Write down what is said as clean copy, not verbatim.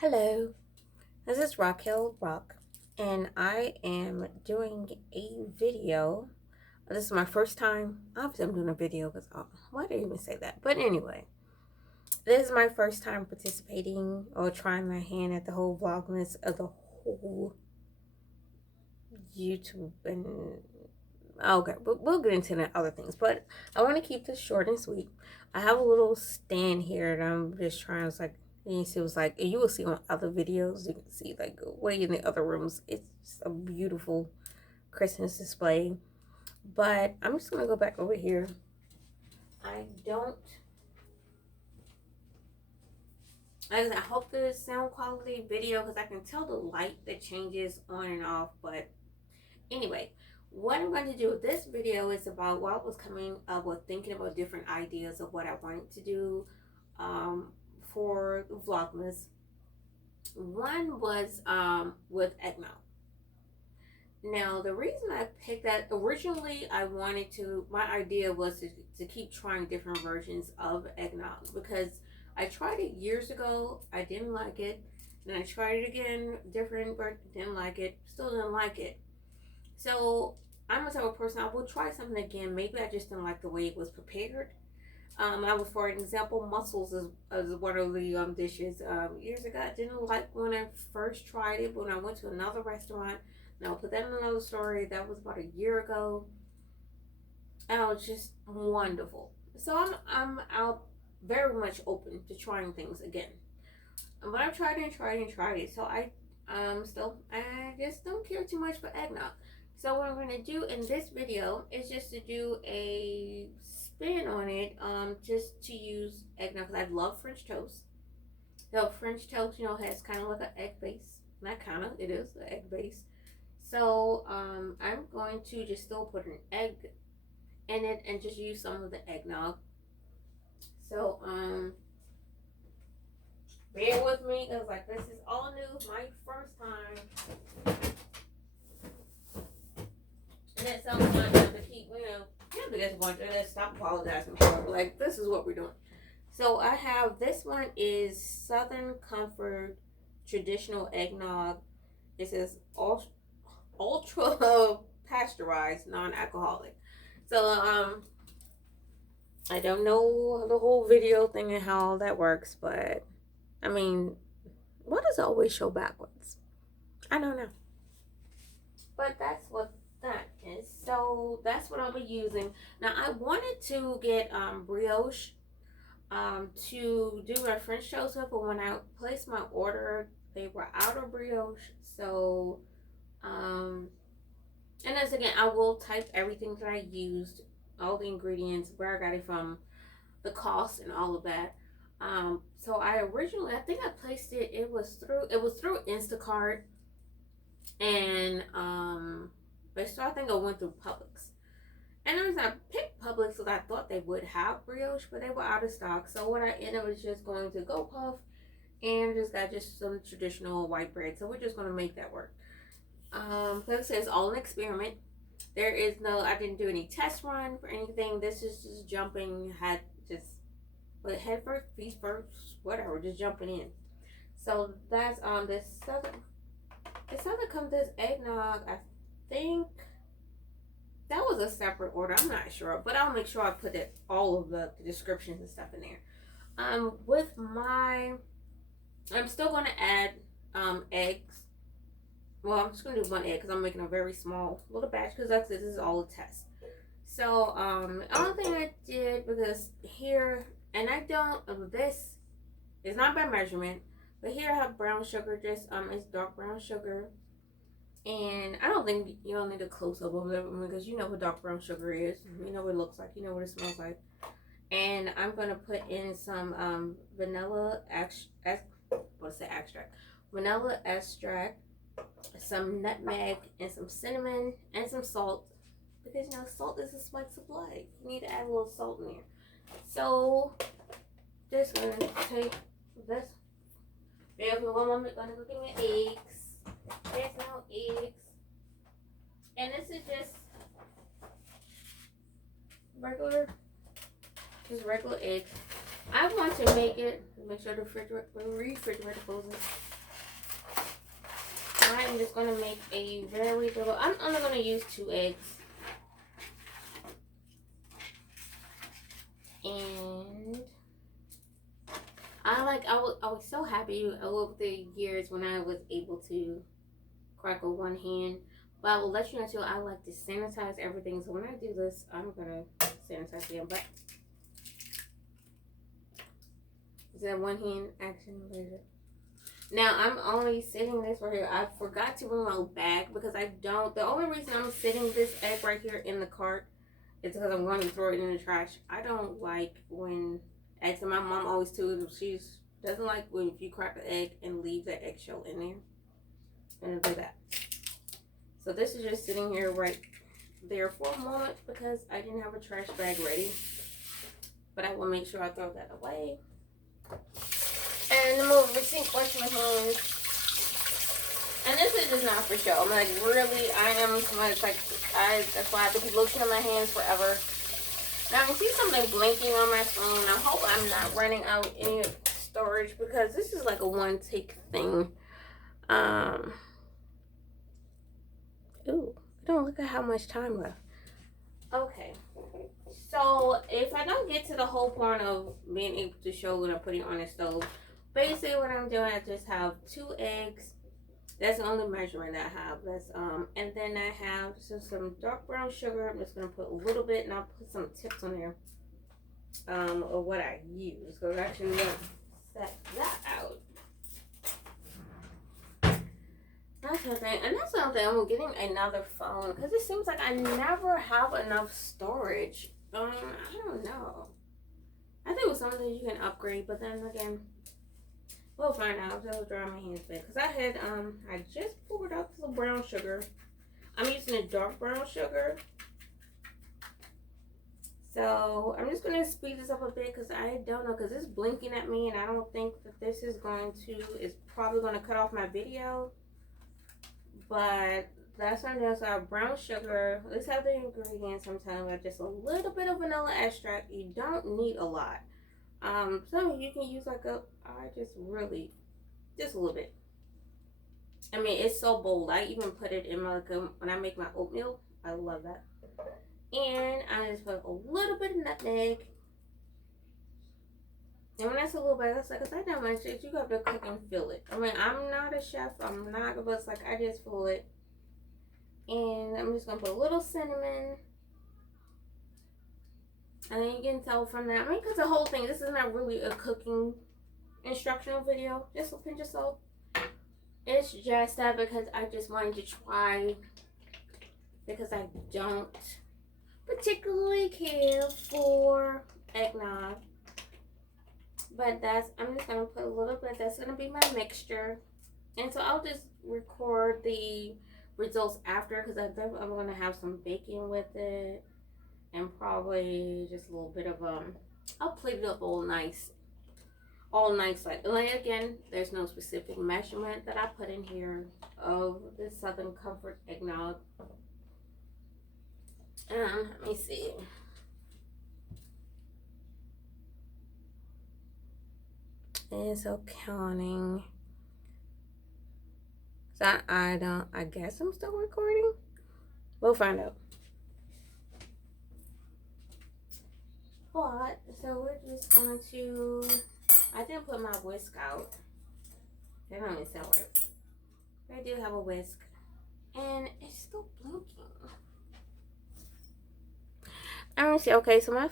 Hello, this is Raquel Rock, and I am doing a video. This is my first time. Obviously, I'm doing a video because why did I even say that? But anyway, this is my first time participating or trying my hand at the whole Vlogmas of the whole YouTube and okay, but we'll get into the other things. But I want to keep this short and sweet. I have a little stand here that I'm just trying. It's like you see, it was like you will see on other videos. You can see like way in the other rooms. It's a beautiful Christmas display. But I'm just gonna go back over here. I don't. I hope the sound quality video because I can tell the light that changes on and off. But anyway, what I'm going to do with this video is about while I was coming up with thinking about different ideas of what I wanted to do for Vlogmas. One was with Eggnog. Now, the reason I picked that, originally I wanted to, my idea was to keep trying different versions of Eggnog because I tried it years ago, I didn't like it. Then I tried it again, different, but didn't like it, still didn't like it. So I'm the type of person I will try something again. Maybe I just didn't like the way it was prepared. I was, for example, mussels is one of the dishes. Years ago, I didn't like when I first tried it. But when I went to another restaurant, and I'll put that in another story. That was about a year ago. And it was just wonderful. So I'm out very much open to trying things again. But I've tried it and tried it and tried it. So I just don't care too much for eggnog. So what I'm going to do in this video is just to do a spin on it, just to use eggnog because I love French toast. So French toast, has kind of like an egg base. Not kind of, it is an egg base. So I'm going to just still put an egg in it and just use some of the eggnog. So bear with me because like this is all new, my first time. And it sounds like I have to keep, you guys want to stop apologizing for it. Like, this is what we're doing. So I have, this one is Southern Comfort Traditional Eggnog. It says ultra pasteurized, non-alcoholic. So, I don't know the whole video thing and how that works, but, I mean, why does it always show backwards? I don't know. But that's what that is. So that's what I'll be using. Now I wanted to get brioche to do my French toast with, but when I placed my order, they were out of brioche. So and as again, I will type everything that I used, all the ingredients, where I got it from, the cost, and all of that. So I think I placed it. It was through Instacart. And so I think I went through Publix. And the reason I picked Publix because I thought they would have brioche, but they were out of stock. So what I ended up was just going to Go Puff and just got some traditional white bread. So we're just gonna make that work. Like I said, it's all an experiment. There is I didn't do any test run for anything. This is just jumping, head first, feet first, whatever, just jumping in. So that's this southern. It sounded come this eggnog. I think that was a separate order. I'm not sure, but I'll make sure I put all of the descriptions and stuff in there. I'm still going to add eggs. Well, I'm just going to do one egg because I'm making a very small little batch because this is all a test. So the only thing I did because here, and I don't, this is not by measurement. But here I have brown sugar, just it's dark brown sugar. And I don't think you don't need a close up of it because you know what dark brown sugar is. You know what it looks like. You know what it smells like. And I'm gonna put in some vanilla extract. Vanilla extract, some nutmeg, and some cinnamon, and some salt. Because salt is a spice of life. You need to add a little salt in there. So just gonna take this. There's one moment gonna go get me eggs. There's no eggs. And this is just regular egg. I want to make it. Make sure the refrigerator closes. I'm just gonna make a very little. I'm only gonna use 2 eggs, and I was so happy over the years when I was able to crack with one hand. But I will let you know too. I like to sanitize everything, so when I do this, I'm gonna sanitize again. But is that one hand action? Now I'm only sitting this right here. I forgot to bring my bag because I don't. The only reason I'm sitting this egg right here in the cart is because I'm going to throw it in the trash. I don't like when eggs, and my mom always too. She doesn't like when if you crack an egg and leave the eggshell in there. And do that. So this is just sitting here right there for a moment because I didn't have a trash bag ready. But I will make sure I throw that away. And the move the sink, wash my hands. And this is just not for show. I'm like, really, I am somebody that's like, that's why I have to keep looking at my hands forever. Now I can see something blinking on my phone. I hope I'm not running out any storage because this is like a one-take thing. Ooh, don't look at how much time left. Okay. So if I don't get to the whole point of being able to show what I'm putting on the stove, basically what I'm doing, I just have 2 eggs. That's the only measurement that I have. That's and then I have some dark brown sugar. I'm just gonna put a little bit, and I'll put some tips on there of what I use. So I'm actually gonna set that out. That's the thing, and that's another thing. I'm getting another phone because it seems like I never have enough storage. I don't know. I think it was something you can upgrade, but then again, we'll find out. I'll dry my hands back because I just poured out some brown sugar. I'm using a dark brown sugar. So I'm just gonna speed this up a bit because I don't know because it's blinking at me, and I don't think that this is it's probably gonna cut off my video. But that's what I'm doing. So I have brown sugar. Let's have the ingredients. I'm telling you, just a little bit of vanilla extract. You don't need a lot. So you can use like just a little bit. I mean, it's so bold. I even put it in my when I make my oatmeal. I love that. And I just put a little bit of nutmeg. And when I say a little bit, that's like, cause I know my shit, you got to cook and feel it. I mean, I'm not a chef. I'm not, but it's like, I just feel it. And I'm just going to put a little cinnamon. And then you can tell from that. I mean, because the whole thing, this is not really a cooking instructional video. Just a pinch of salt. It's just that because I just wanted to try. Because I don't particularly care for eggnog. But I'm just going to put a little bit, that's going to be my mixture. And so I'll just record the results after because I think I'm going to have some bacon with it. And probably just a little bit of, I'll plate it up all nice. Like again, there's no specific measurement that I put in here of the Southern Comfort Eggnog. Let me see. And so counting. So I guess I'm still recording. We'll find out. But, so we're just going to, I didn't put my whisk out. That don't even sound right. But I do have a whisk. And it's still blinking. I don't see, okay, so my